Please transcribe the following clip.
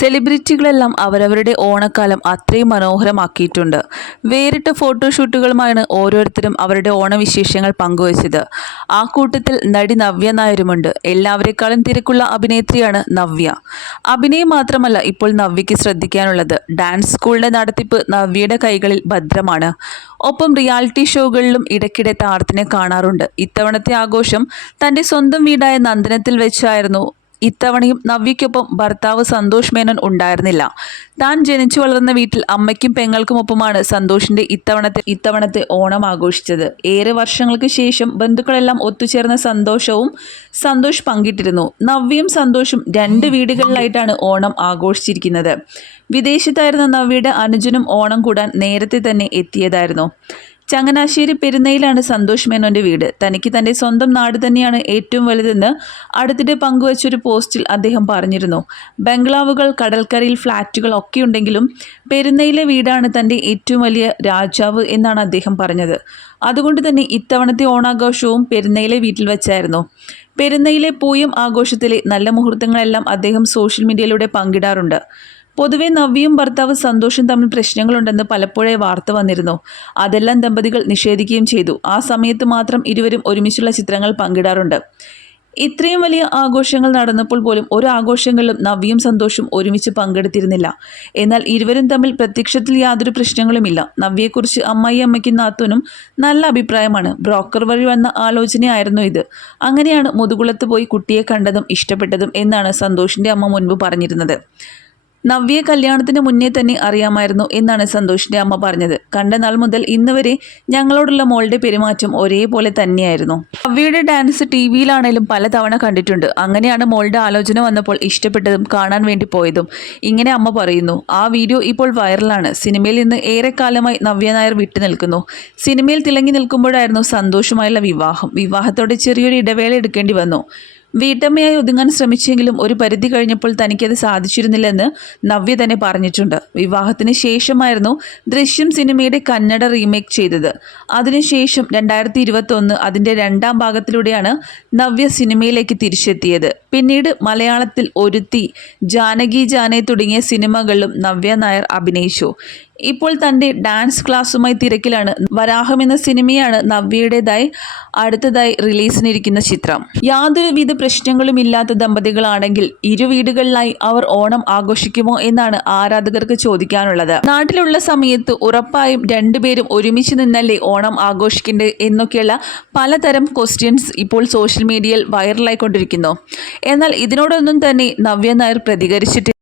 സെലിബ്രിറ്റികളെല്ലാം അവരവരുടെ ഓണക്കാലം അത്രയും മനോഹരമാക്കിയിട്ടുണ്ട്. വേറിട്ട ഫോട്ടോഷൂട്ടുകളുമായാണ് ഓരോരുത്തരും അവരുടെ ഓണവിശേഷങ്ങൾ പങ്കുവച്ചത്. ആ കൂട്ടത്തിൽ നടി നവ്യ നായരുമുണ്ട്. എല്ലാവരെക്കാളും തിരക്കുള്ള അഭിനേത്രിയാണ് നവ്യ. അഭിനയം മാത്രമല്ല ഇപ്പോൾ നവ്യയ്ക്ക് ശ്രദ്ധിക്കാനുള്ളത്. ഡാൻസ് സ്കൂളിന്റെ നടത്തിപ്പ് നവ്യയുടെ കൈകളിൽ ഭദ്രമാണ്. ഒപ്പം റിയാലിറ്റി ഷോകളിലും ഇടയ്ക്കിടെ താരത്തിനെ കാണാറുണ്ട്. ഇത്തവണത്തെ ആഘോഷം തന്റെ സ്വന്തം വീടായ നന്ദനത്തിൽ വെച്ചായിരുന്നു. ഇത്തവണയും നവ്യയ്ക്കൊപ്പം ഭർത്താവ് സന്തോഷ് മേനോൻ ഉണ്ടായിരുന്നില്ല. താൻ ജനിച്ചു വളർന്ന വീട്ടിൽ അമ്മയ്ക്കും പെങ്ങൾക്കുമൊപ്പമാണ് സന്തോഷിന്റെ ഇത്തവണത്തെ ഓണം ആഘോഷിച്ചത്. ഏറെ വർഷങ്ങൾക്ക് ശേഷം ബന്ധുക്കളെല്ലാം ഒത്തുചേർന്ന സന്തോഷവും സന്തോഷ് പങ്കിട്ടിരുന്നു. നവ്യയും സന്തോഷും 2 വീടുകളിലായിട്ടാണ് ഓണം ആഘോഷിച്ചിരിക്കുന്നത്. വിദേശത്തായിരുന്ന നവ്യയുടെ അനുജനും ഓണം കൂടാൻ നേരത്തെ തന്നെ എത്തിയതായിരുന്നു. ചങ്ങനാശ്ശേരി പെരുന്നയിലാണ് സന്തോഷ് മേനോന്റെ വീട്. തനിക്ക് തന്റെ സ്വന്തം നാട് തന്നെയാണ് ഏറ്റവും വലുതെന്ന് അടുത്തിടെ പങ്കുവച്ചൊരു പോസ്റ്റിൽ അദ്ദേഹം പറഞ്ഞിരുന്നു. ബംഗ്ലാവുകൾ, കടൽക്കരയിൽ ഫ്ളാറ്റുകൾ ഒക്കെയുണ്ടെങ്കിലും പെരുന്നയിലെ വീടാണ് തന്റെ ഏറ്റവും വലിയ രാജാവ് എന്നാണ് അദ്ദേഹം പറഞ്ഞത്. അതുകൊണ്ട് തന്നെ ഇത്തവണത്തെ ഓണാഘോഷവും പെരുന്നയിലെ വീട്ടിൽ വെച്ചായിരുന്നു. പെരുന്നയിലെ പൂയം ആഘോഷത്തിലെ നല്ല മുഹൂർത്തങ്ങളെല്ലാം അദ്ദേഹം സോഷ്യൽ മീഡിയയിലൂടെ പങ്കിടാറുണ്ട്. പൊതുവെ നവ്യയും ഭർത്താവ് സന്തോഷും തമ്മിൽ പ്രശ്നങ്ങളുണ്ടെന്ന് പലപ്പോഴേ വാർത്ത വന്നിരുന്നു. അതെല്ലാം ദമ്പതികൾ നിഷേധിക്കുകയും ചെയ്തു. ആ സമയത്ത് മാത്രം ഇരുവരും ഒരുമിച്ചുള്ള ചിത്രങ്ങൾ പങ്കിടാറുണ്ട്. ഇത്രയും വലിയ ആഘോഷങ്ങൾ നടന്നപ്പോൾ പോലും ഒരു ആഘോഷങ്ങളിലും നവ്യയും സന്തോഷും ഒരുമിച്ച് പങ്കെടുത്തിരുന്നില്ല. എന്നാൽ ഇരുവരും തമ്മിൽ പ്രത്യക്ഷത്തിൽ യാതൊരു പ്രശ്നങ്ങളുമില്ല. നവ്യയെക്കുറിച്ച് അമ്മയ്ക്കും നാത്തൂനും നല്ല അഭിപ്രായമാണ്. ബ്രോക്കർ വഴി വന്ന ആലോചനയായിരുന്നു ഇത്. അങ്ങനെയാണ് മുതുകുളത്ത് പോയി കുട്ടിയെ കണ്ടതും ഇഷ്ടപ്പെട്ടതും എന്നാണ് സന്തോഷിന്റെ അമ്മ മുൻപ് പറഞ്ഞിരുന്നത്. നവ്യയെ കല്യാണത്തിന് മുന്നേ തന്നെ അറിയാമായിരുന്നു എന്നാണ് സന്തോഷിന്റെ അമ്മ പറഞ്ഞത്. കണ്ട നാൾ മുതൽ ഇന്ന് വരെ ഞങ്ങളോടുള്ള മോളുടെ പെരുമാറ്റം ഒരേപോലെ തന്നെയായിരുന്നു. നവ്യയുടെ ഡാൻസ് ടിവിയിലാണേലും പലതവണ കണ്ടിട്ടുണ്ട്. അങ്ങനെയാണ് മോളുടെ ആലോചന വന്നപ്പോൾ ഇഷ്ടപ്പെട്ടതും കാണാൻ വേണ്ടി പോയതും. ഇങ്ങനെ അമ്മ പറയുന്നു. ആ വീഡിയോ ഇപ്പോൾ വൈറലാണ്. സിനിമയിൽ നിന്ന് ഏറെക്കാലമായി നവ്യ നായർ വിട്ടുനിൽക്കുന്നു. സിനിമയിൽ തിളങ്ങി നിൽക്കുമ്പോഴായിരുന്നു സന്തോഷുമായുള്ള വിവാഹത്തോടെ ചെറിയൊരു ഇടവേള എടുക്കേണ്ടി വന്നു. വീട്ടമ്മയായി ഒതുങ്ങാൻ ശ്രമിച്ചെങ്കിലും ഒരു പരിധി കഴിഞ്ഞപ്പോൾ തനിക്കത് സാധിച്ചിരുന്നില്ലെന്ന് നവ്യ തന്നെ പറഞ്ഞിട്ടുണ്ട്. വിവാഹത്തിന് ശേഷമായിരുന്നു ദൃശ്യം സിനിമയുടെ കന്നഡ റീമേക്ക് ചെയ്തത്. അതിനുശേഷം 2021 അതിൻ്റെ 2ാം ഭാഗത്തിലൂടെയാണ് നവ്യ സിനിമയിലേക്ക് തിരിച്ചെത്തിയത്. പിന്നീട് മലയാളത്തിൽ ഒരുത്തി, ജാനകി ജാനെ തുടങ്ങിയ സിനിമകളിലും നവ്യ നായർ അഭിനയിച്ചു. ഇപ്പോൾ തൻ്റെ ഡാൻസ് ക്ലാസ്സുമായി തിരക്കിലാണ്. വരാഹം എന്ന സിനിമയാണ് നവ്യയുടേതായി അടുത്തതായി റിലീസിനിരിക്കുന്ന ചിത്രം. യാതൊരുവിധ പ്രശ്നങ്ങളുമില്ലാത്ത ദമ്പതികളാണെങ്കിൽ ഇരു വീടുകളിലായി അവർ ഓണം ആഘോഷിക്കുമോ എന്നാണ് ആരാധകർക്ക് ചോദിക്കാനുള്ളത്. നാട്ടിലുള്ള സമയത്ത് ഉറപ്പായും 2 പേരും ഒരുമിച്ച് നിന്നല്ലേ ഓണം ആഘോഷിക്കേണ്ടത് എന്നൊക്കെയുള്ള പലതരം ക്വസ്റ്റ്യൻസ് ഇപ്പോൾ സോഷ്യൽ മീഡിയയിൽ വൈറലായിക്കൊണ്ടിരിക്കുന്നു. എന്നാൽ ഇതിനോടൊന്നും തന്നെ നവ്യ നായർ പ്രതികരിച്ചിട്ടില്ല.